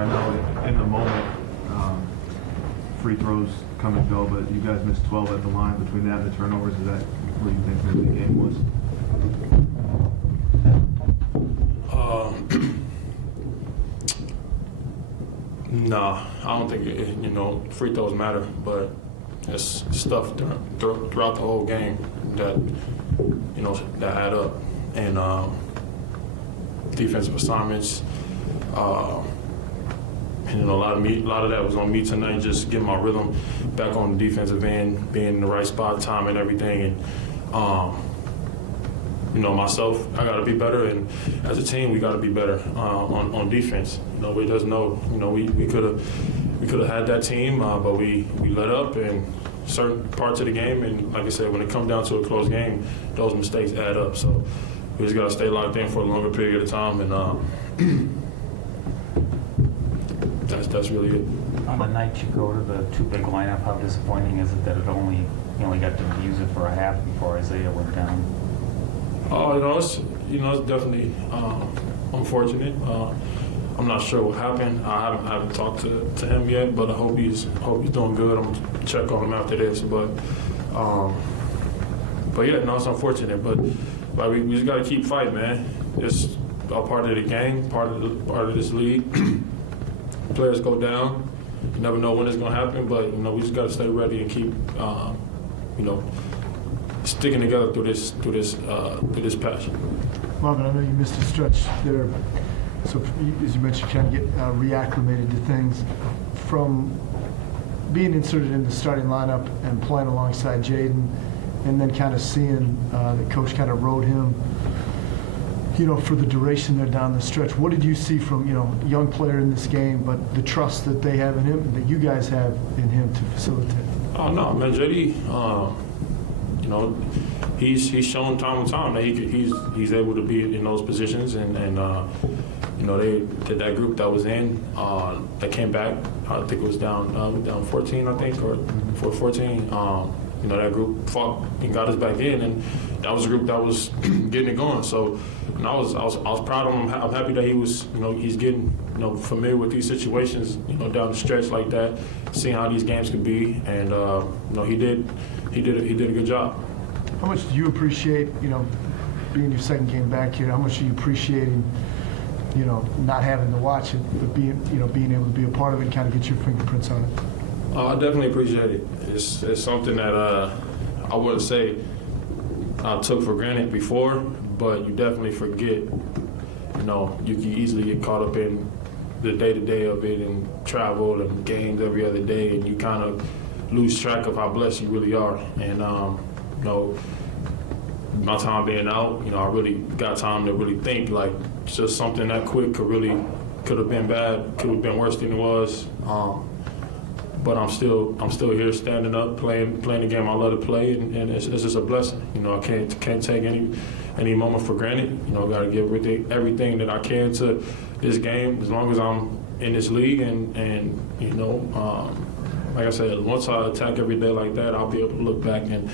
I know in the moment, free throws come and go, but you guys missed 12 at the line. Between that and the turnovers, is that what you think maybe the game was? Nah, I don't think free throws matter, but it's stuff throughout the whole game that that add up, and defensive assignments. And a lot of that was on me tonight, just getting my rhythm back on the defensive end, being in the right spot, time, and everything, and myself, I got to be better, and as a team, we got to be better on defense. We just know, we could have had that team, but we let up in certain parts of the game, and like I said, when it comes down to a close game, those mistakes add up. So we just got to stay locked in for a longer period of time, and that's really it. On the night you go to the two big lineup, how disappointing is it that you only got to use it for a half before Isaiah went down? It's definitely unfortunate. I'm not sure what happened. I haven't talked to him yet, but I hope he's doing good. I'm gonna check on him after this. But yeah, no, it's unfortunate. But we just got to keep fighting, man. It's a part of the game, part of this league. Players go down. You never know when it's gonna happen, but we just got to stay ready and keep sticking together through this patch. Marvin, I know you missed a stretch there, so as you mentioned, kind of get reacclimated to things. From being inserted in the starting lineup and playing alongside Jaden, and then kind of seeing the coach kind of rode him, for the duration there down the stretch. What did you see from, young player in this game, but the trust that they have in him, and that you guys have in him to facilitate? Oh, no, man, JD, he's shown time and time that he's able to be in those positions, and that group that was in, that came back, I think it was down 14, I think, or 14. That group fought and got us back in, and that was a group that was getting it going. So, I was proud of him. I'm happy that he was, he's getting, familiar with these situations, down the stretch like that, seeing how these games could be, and he did a good job. How much do you appreciate, being your second game back here? How much are you appreciating, not having to watch it, but being able to be a part of it and kind of get your fingerprints on it? I definitely appreciate it. It's something that I wouldn't say I took for granted before, but you definitely forget. You can easily get caught up in the day-to-day of it and travel and games every other day, and you kind of lose track of how blessed you really are. And my time being out, I really got time to really think. Like, just something that quick could have been bad, could have been worse than it was. But I'm still here, standing up, playing the game I love to play, and it's just a blessing. I can't take any moment for granted. I got to give everything that I can to this game as long as I'm in this league, and like I said, once I attack every day like that, I'll be able to look back and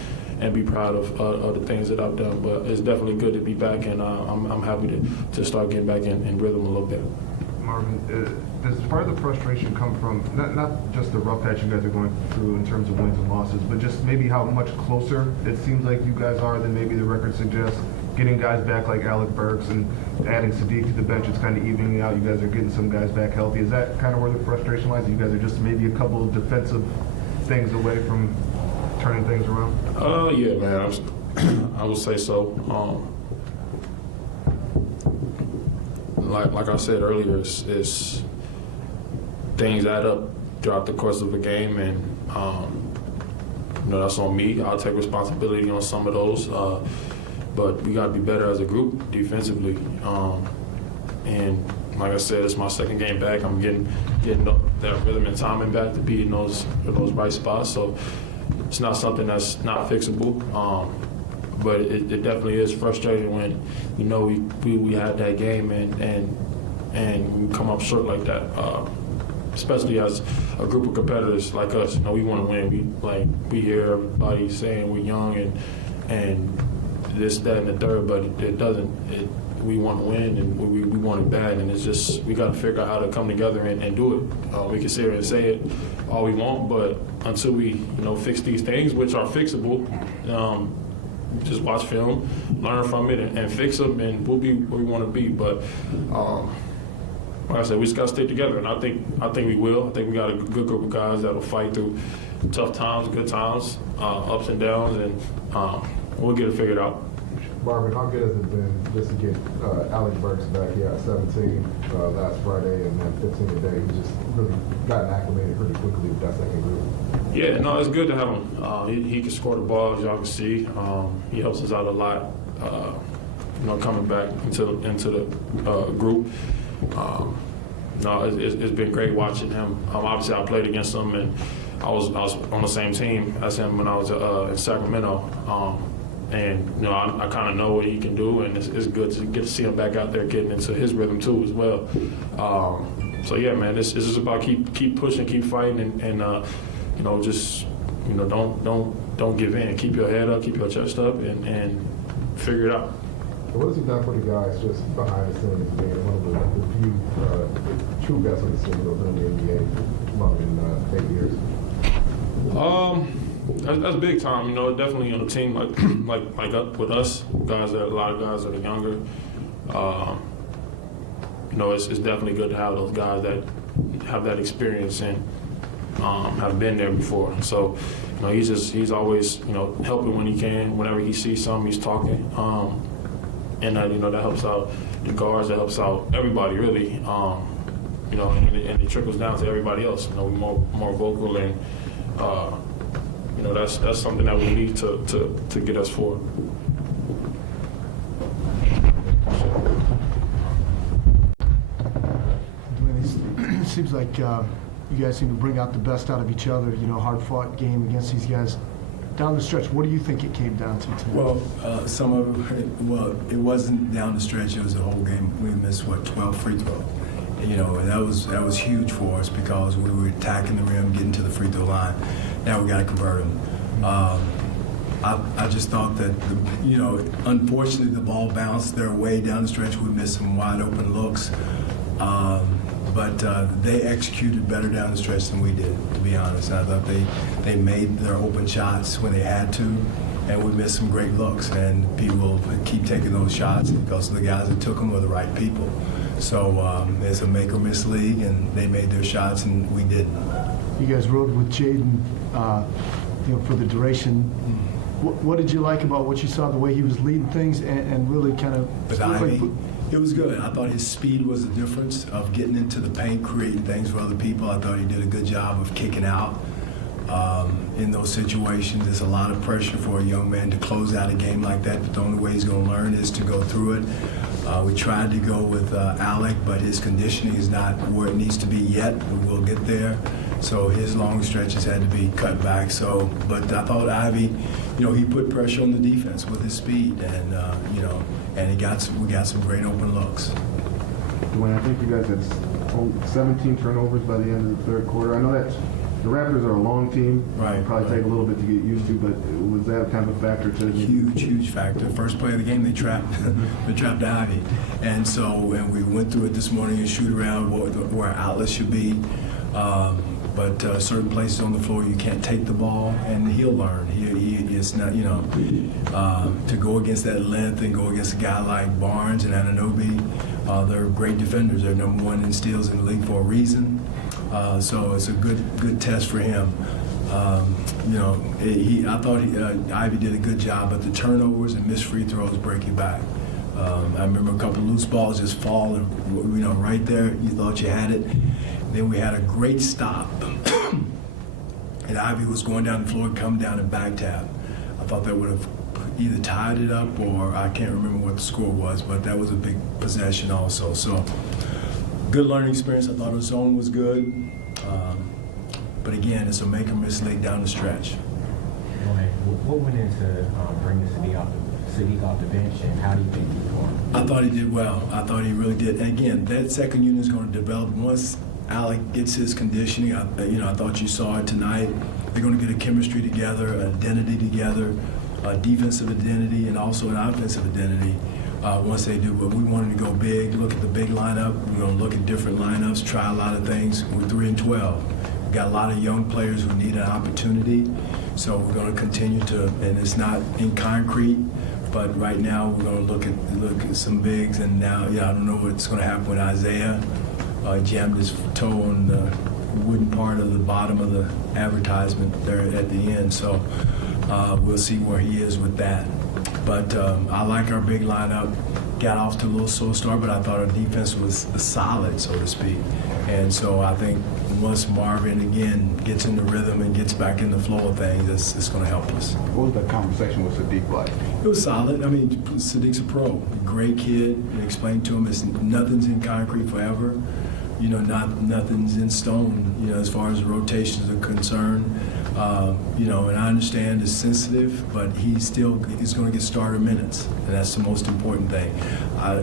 be proud of the things that I've done. But it's definitely good to be back, and I'm happy to start getting back in rhythm a little bit. Marvin, does part of the frustration come from not just the rough patch you guys are going through in terms of wins and losses, but just maybe how much closer it seems like you guys are than maybe the record suggests? Getting guys back like Alec Burks and adding Sadiq to the bench, it's kind of evening out. You guys are getting some guys back healthy. Is that kind of where the frustration lies? You guys are just maybe a couple of defensive things away from turning things around? Yeah, man, I would say so. Like I said earlier, it's things add up throughout the course of a game, and that's on me. I'll take responsibility on some of those, but we got to be better as a group defensively. And like I said, it's my second game back. I'm getting that rhythm and timing back to be in those right spots. So it's not something that's not fixable. But it definitely is frustrating when we had that game and we come up short like that. Especially as a group of competitors like us, we want to win. We hear everybody saying we're young and this, that, and the third, but it we want to win and we want it bad, and it's just we got to figure out how to come together and do it. We can sit here and say it all we want, but until we fix these things, which are fixable, just watch film, learn from it, and fix them, and we'll be where we want to be. But like I said, we just got to stick together, and I think we will. I think we got a good group of guys that'll fight through tough times, good times, ups and downs, and we'll get it figured out. Marvin, how good has it been just to get Alec Burks back here at 17 last Friday and then 15 today? He just really gotten acclimated pretty quickly with that second group. Yeah, no, it's good to have him. He can score the ball, as y'all can see. He helps us out a lot, coming back into the group. No, it's been great watching him. Obviously, I played against him, and I was on the same team as him when I was in Sacramento. And I kind of know what he can do, and it's good to get to see him back out there getting into his rhythm too as well. So yeah, man, it's just about keep pushing, keep fighting, and don't give in. Keep your head up, keep your chest up, and figure it out. What has he done for the guys just behind the scenes, being one of the few true best on the scene who have been in the NBA longer than 8 years? That's big time. Definitely on a team like up with us, guys that a lot of guys that are younger. It's definitely good to have those guys that have that experience and have been there before. So, he's always helping when he can. Whenever he sees something, he's talking. And that helps out the guards, that helps out everybody really, and it trickles down to everybody else. We're more vocal, and that's something that we need to get us forward. It seems like you guys seem to bring out the best out of each other. Hard-fought game against these guys. Down the stretch, what do you think it came down to tonight? Well, some of it, it wasn't down the stretch. It was the whole game. We missed 12 free throws. And that was huge for us because we were attacking the rim, getting to the free throw line. Now we got to convert them. I just thought that unfortunately the ball bounced their way down the stretch. We missed some wide open looks. But they executed better down the stretch than we did, to be honest. I thought they made their open shots when they had to, and we missed some great looks. And people keep taking those shots because the guys that took them were the right people. So it's a make or miss league, and they made their shots, and we didn't. You guys rode with Jaden, for the duration. What did you like about what you saw, the way he was leading things, and really kind of? With Ivey, it was good. I thought his speed was the difference of getting into the paint, creating things for other people. I thought he did a good job of kicking out in those situations. There's a lot of pressure for a young man to close out a game like that, but the only way he's going to learn is to go through it. We tried to go with Alec, but his conditioning is not where it needs to be yet, but we'll get there. So his long stretches had to be cut back. But I thought Ivey, he put pressure on the defense with his speed, and and we got some great open looks. Dwane, I think you guys had 17 turnovers by the end of the third quarter. I know that the Raptors are a long team. Right. Probably take a little bit to get used to, but was that kind of a factor to you? Huge factor. First play of the game, they trapped Ivey, and we went through it this morning and shoot around where our outlets should be. But certain places on the floor you can't take the ball, and he'll learn. He is not, to go against that length and go against a guy like Barnes and Anunoby. They're great defenders. They're number one in steals in the league for a reason. So it's a good test for him. I thought Ivey did a good job, but the turnovers and missed free throws break you back. I remember a couple of loose balls just fall, and right there you thought you had it. Then we had a great stop, and Ivey was going down the floor, come down and back tap. I thought that would have either tied it up, or I can't remember what the score was, but that was a big possession also. So good learning experience. I thought his zone was good, but again, it's a make or miss league down the stretch. What went into bringing Sadiq off the bench, and how do you think he performed? I thought he did well. I thought he really did. And again, that second unit is going to develop once Alec gets his conditioning. I thought you saw it tonight. They're going to get a chemistry together, an identity together, a defensive identity, and also an offensive identity. once they do. But we wanted to go big, look at the big lineup. We're going to look at different lineups, try a lot of things. We're 3-12. We got a lot of young players who need an opportunity. So we're going to continue to, and it's not in concrete, but right now we're going to look at some bigs. And now, I don't know what's going to happen with Isaiah. Jammed his toe on the wooden part of the bottom of the advertisement there at the end. So we'll see where he is with that. But I like our big lineup. Got off to a little slow start, but I thought our defense was solid, so to speak. And so I think once Marvin, again, gets in the rhythm and gets back in the flow of things, it's going to help us. What was that conversation with Sadiq like? It was solid. I mean, Sadiq's a pro. Great kid. And explained to him nothing's in concrete forever. Nothing's in stone, as far as rotations are concerned. And I understand it's sensitive, but he still is going to get starter minutes, and that's the most important thing. I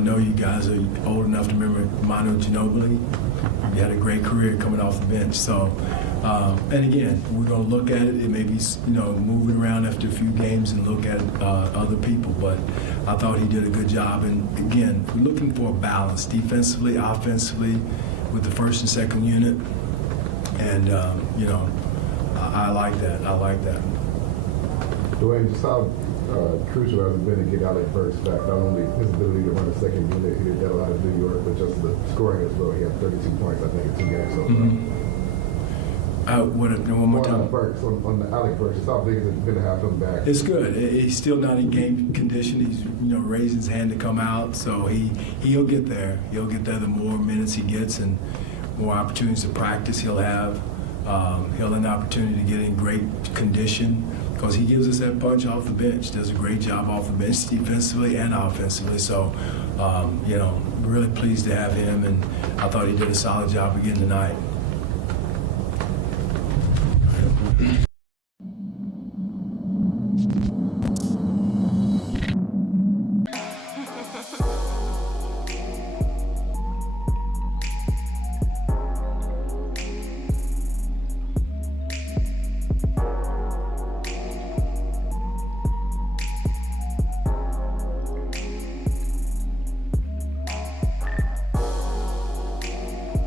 know you guys are old enough to remember Manu Ginobili. He had a great career coming off the bench. So, and again, we're going to look at it. It may be, moving around after a few games and look at other people, but I thought he did a good job. And again, we're looking for a balance defensively, offensively, with the first and second unit. And, I like that. Dwane, just how crucial has it been to get Alec Burks back? Not only his ability to run a second unit, he did that a lot in New York, but just the scoring as well. He had 32 points, I think, in 2 games so far. One more time. Burks, on the Alec Burks, just how big is it been to have him back? It's good. He's still not in game condition. He's raising his hand to come out, so he'll get there. He'll get there the more minutes he gets and more opportunities to practice he'll have. He'll have an opportunity to get in great condition because he gives us that punch off the bench. Does a great job off the bench defensively and offensively. So, really pleased to have him, and I thought he did a solid job again tonight.